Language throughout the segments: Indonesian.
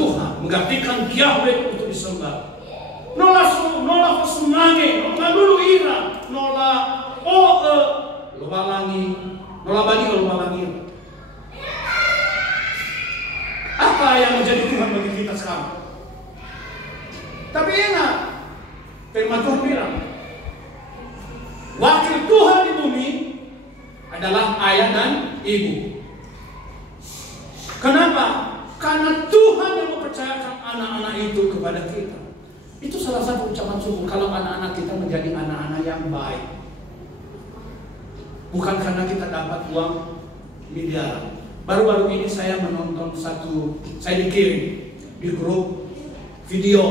Tuhan, menggantikan Yahweh untuk disembah. Nola fosumange, nola lulu ira, nola loba langi, nola bani loba langi. Apa yang menjadi Tuhan bagi kita sekarang? Tapi ingat, firman Tuhan bilang, wakil Tuhan di bumi adalah ayah dan ibu. Kenapa? Karena Tuhan yang mempercayakan anak-anak itu kepada kita. Itu salah satu ucapan syukur kalau anak-anak kita menjadi anak-anak yang baik. Bukan karena kita dapat uang miliaran. Baru-baru ini saya menonton saya dikirim di grup video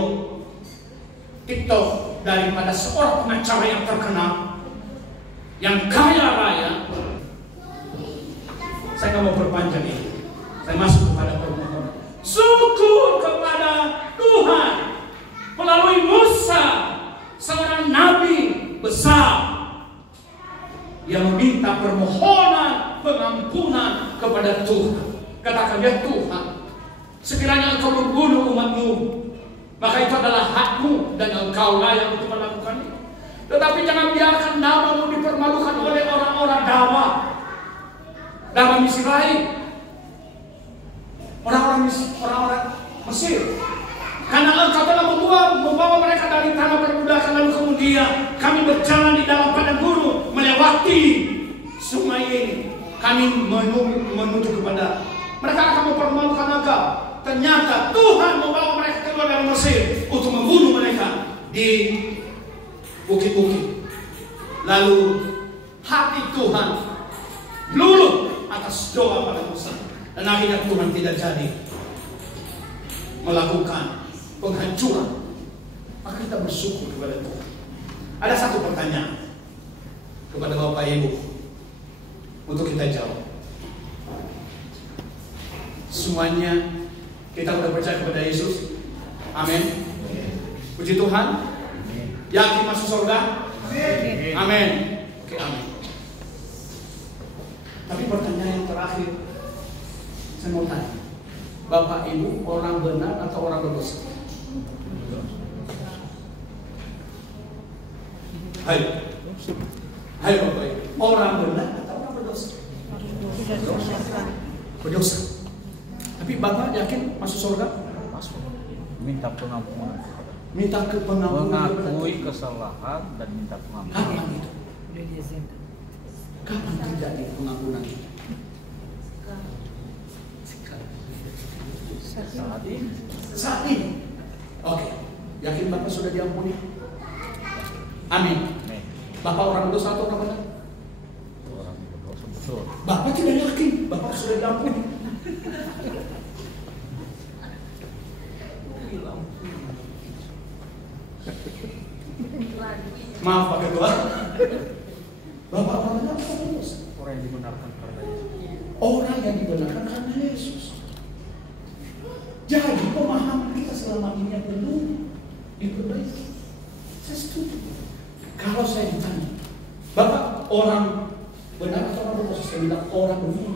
TikTok daripada seorang pengacara yang terkenal, yang kaya raya. Saya nggak mau perpanjang ini. Saya masuk kepada permohonan. Syukur kepada Tuhan melalui Musa, seorang nabi besar yang meminta permohonan pengampunan kepada Tuhan. Katakan, ya Tuhan, sekiranya Engkau membunuh umat-Mu, maka itu adalah hakmu dan Engkau layak untuk melakukan itu. Tetapi jangan biarkan nama-Mu dipermalukan oleh orang-orang dalam misi lain, orang-orang Mesir. Karena Engkau telah membawa mereka dari tanah perbudakan, lalu kemudian kami berjalan di dalam padang gurun melewati sungai ini. Kami menuju kepada mereka akan mempermalukan Engkau. Ternyata Tuhan membawa mereka keluar dari Mesir untuk membunuh mereka di bukit-bukit. Lalu hati Tuhan luluh atas doa pada Musa, dan akhirnya Tuhan tidak jadi melakukan penghancuran. Maka kita bersyukur kepada Tuhan. Ada satu pertanyaan kepada Bapak Ibu untuk kita jawab. Semuanya kita sudah percaya kepada Yesus. Amin. Puji Tuhan. Yakin masuk surga? Amin. Oke, amin. Tapi pertanyaan yang terakhir, saya mau tanya, Bapak Ibu orang benar atau orang berdosa? Hai Bapak Ibu, orang benar atau orang berdosa? Berdosa. Tapi Bapak yakin masuk surga? Masuk. Minta pengampunan. Minta pengampunan. Mengakui kesalahan dan minta pengampunan. Kapan itu? Kapan terjadi pengampunan itu? Saat ini. Oke. Yakin Bapak sudah diampuni? Amin. Bapak orang berdosa atau orang benar? Orang berdosa, betul. Bapak tidak yakin Bapak sudah diampuni. Maaf Pak Ketua. Bapak orang benar atau orang berdosa? Orang yang dibenarkan karena Yesus. Orang yang dibenarkan karena Yesus. Jadi pemahaman kita selama ini yang belum diperbaiki. Saya setuju. Kalau saya ditanya, Bapak orang benar atau orang berdosa? Saya bilang orang benar.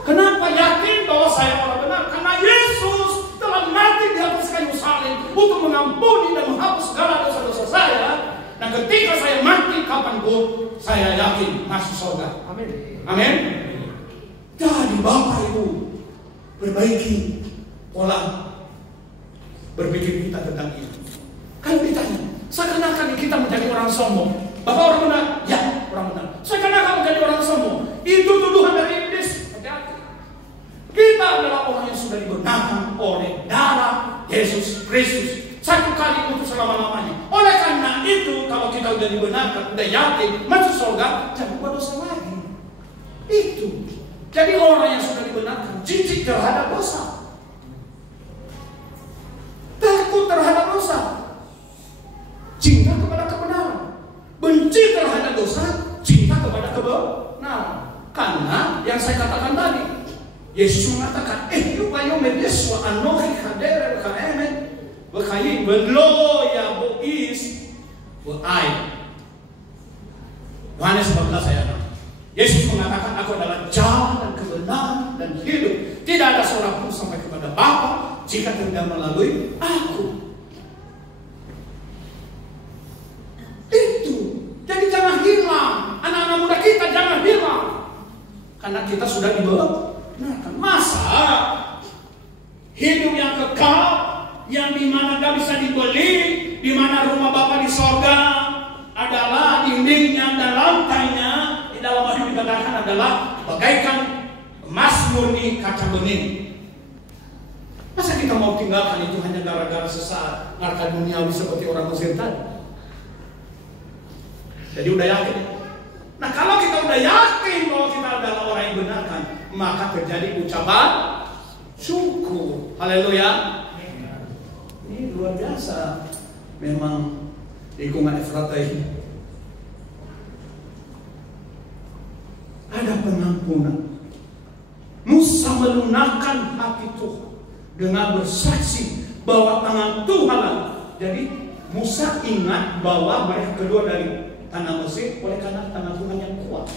Kenapa yakin bahwa saya orang benar? Karena Yesus telah mati di atas kayu salib untuk mengampuni dan menghapus segala dosa-dosa saya. Dan ketika saya mati kapanpun, saya yakin masuk surga. Amin. Amin. Jadi Bapak Ibu, perbaiki pola berpikir kita tentang ini. Kalau ditanya, seakan-akan kita menjadi orang sombong. Bapak orang benar? Ya, orang benar. Seakan-akan menjadi orang sombong. Itu tuduhan dari iblis. Hati-hati. Kita adalah orang yang sudah dibenarkan oleh darah Yesus Kristus. Satu kali untuk selama-lamanya. Oleh karena itu, kalau kita sudah dibenarkan, sudah yakin masuk surga, jangan buat dosa lagi. Itu. Jadi orang yang sudah dibenarkan jijik terhadap dosa, takut terhadap dosa, cinta kepada kebenaran, benci terhadap dosa, cinta kepada kebenaran. Karena yang saya katakan tadi, Yesus mengatakan, yupayo medeswa anohi kadere kaemen bekayin bedlo ya bois beai. Yohanes 14 ayat 6. Yesus mengatakan, aku adalah jalan dan kebenaran dan hidup. Tidak ada seorang pun sampai kepada Bapa jika tidak melalui aku. Itu. Jadi jangan hilang. Anak-anak muda kita jangan hilang. Karena kita sudah dibenarkan. Masa hidup yang kekal, yang dimana gak bisa dibeli, dimana rumah Bapa di sorga adalah dindingnya dan lantainya, di dalam Wahyu dikatakan adalah bagaikan emas murni kaca bening. Masa kita mau tinggalkan itu hanya gara-gara sesaat harta duniawi seperti orang Mesir tadi? Jadi udah yakin. Nah kalau kita udah yakin bahwa kita adalah orang yang benarkan, maka terjadi ucapan syukur. Haleluya. Ini luar biasa. Memang lingkungan Efrata ini ada pengampunan. Musa melunakkan hati Tuhan dengan bersaksi bahwa tangan Tuhan. Jadi Musa ingat bahwa mereka keluar dari tanah Mesir oleh karena tangan Tuhan yang kuat.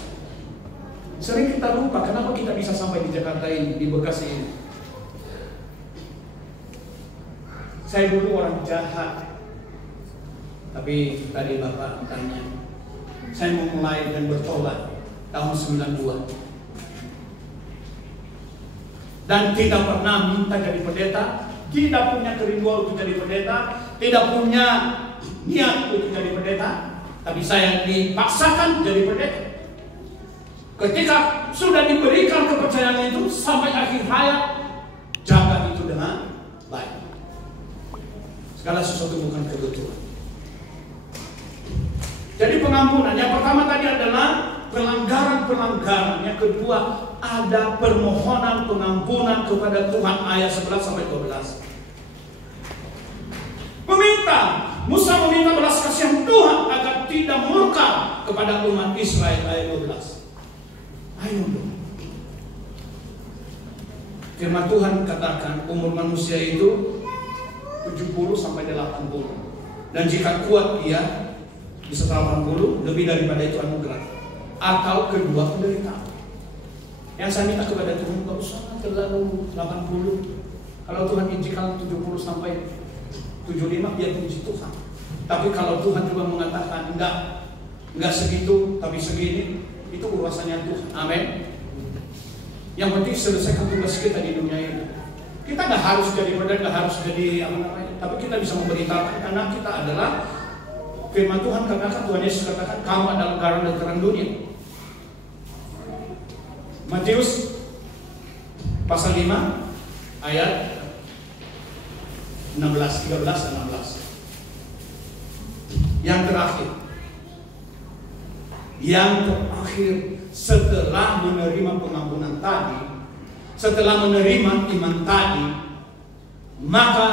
Sering kita lupa kenapa kita bisa sampai di Jakarta ini, di Bekasi ini. Saya dulu orang jahat, tapi tadi Bapak tanya, saya mau mulai dan bertobat tahun 92 dan tidak pernah minta jadi pendeta, tidak punya kerinduan untuk jadi pendeta, tidak punya niat untuk jadi pendeta, tapi saya dipaksakan jadi pendeta. Ketika sudah diberikan kepercayaan itu sampai akhir hayat, jaga itu dengan baik. Segala sesuatu bukan kebetulan. Jadi pengampunan yang pertama tadi adalah pelanggaran-pelanggaran. Yang kedua ada permohonan pengampunan kepada Tuhan, ayat 11 sampai 12. Musa meminta belas kasihan Tuhan agar tidak murka kepada umat Israel, ayat 12. Ayo dong. Firman Tuhan katakan umur manusia itu 70 sampai 80. Dan jika kuat dia bisa 80, lebih daripada itu anugerah. Atau kedua penderitaan. Yang saya minta kepada Tuhan, gak usah terlalu 80. Kalau Tuhan izinkan 70 sampai 75, dia puji Tuhan. Tapi kalau Tuhan juga mengatakan enggak segitu, tapi segini, itu urusannya Tuhan. Amin. Yang penting selesaikan tugas kita di dunia ini. Kita nggak harus jadi pendeta, nggak harus jadi apa namanya, tapi kita bisa memberitakan karena kita adalah firman Tuhan katakan, Tuhan Yesus katakan, kamu adalah garam dan terang dunia. Matius pasal 5 ayat 13 dan 16. Yang terakhir setelah menerima pengampunan tadi, setelah menerima iman tadi, maka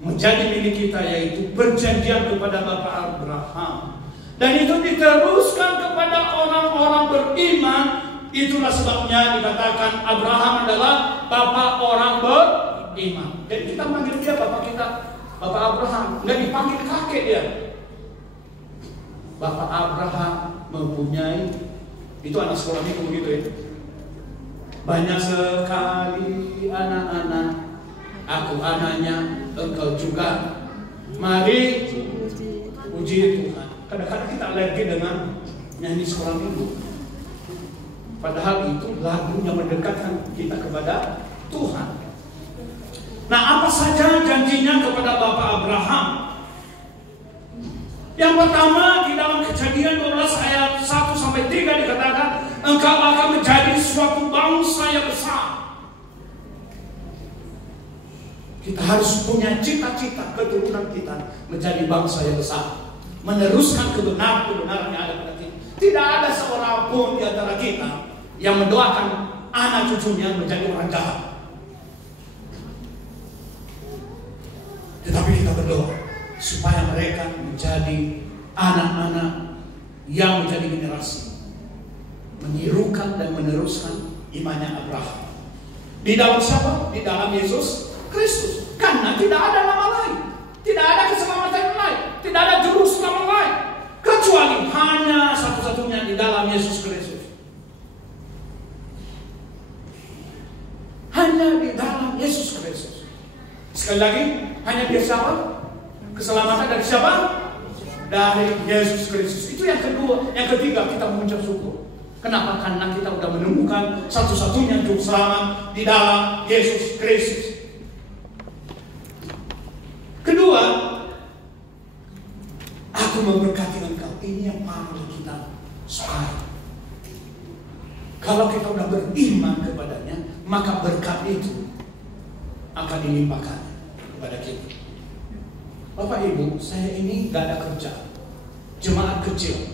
menjadi milik kita yaitu perjanjian kepada Bapak Abraham, dan itu diteruskan kepada orang-orang beriman. Itulah sebabnya dikatakan Abraham adalah Bapak orang beriman. Jadi kita manggil dia Bapak kita, Bapak Abraham, nggak dipanggil kakek dia. Bapak Abraham mempunyai, itu anak sekolah minggu begitu ya. Banyak sekali anak-anak, aku anaknya, engkau juga. Mari puji Tuhan. Kadang-kadang kita alergi dengan nyanyi sekolah minggu. Padahal itu lagu yang mendekatkan kita kepada Tuhan. Nah, apa saja janjinya kepada Bapak Abraham? Yang pertama di dalam Kejadian 12 ayat 1 sampai 3 dikatakan, engkau akan menjadi suatu bangsa yang besar. Kita harus punya cita-cita keturunan kita menjadi bangsa yang besar, meneruskan kebenaran yang ada pada kita. Tidak ada seorang pun di antara kita yang mendoakan anak cucunya menjadi orang jahat. Tetapi kita berdoa supaya mereka menjadi anak-anak yang menjadi generasi menirukan dan meneruskan imannya Abraham. Di dalam siapa? Di dalam Yesus Kristus. Karena tidak ada nama lain, tidak ada keselamatan lain, tidak ada juru selamat lain kecuali hanya satu-satunya di dalam Yesus Kristus. Hanya di dalam Yesus Kristus. Sekali lagi, hanya dia siapa? Keselamatan dari siapa? Dari Yesus Kristus. Itu yang kedua. Yang ketiga, kita mengucap syukur. Kenapa? Karena kita sudah menemukan satu-satunya juru selamat di dalam Yesus Kristus. Kedua, aku memberkati engkau. Ini yang paling kita sukai. Kalau kita sudah beriman kepadanya, maka berkat itu akan dilimpahkan kepada kita. Bapak Ibu, saya ini gak ada kerja, jemaat kecil.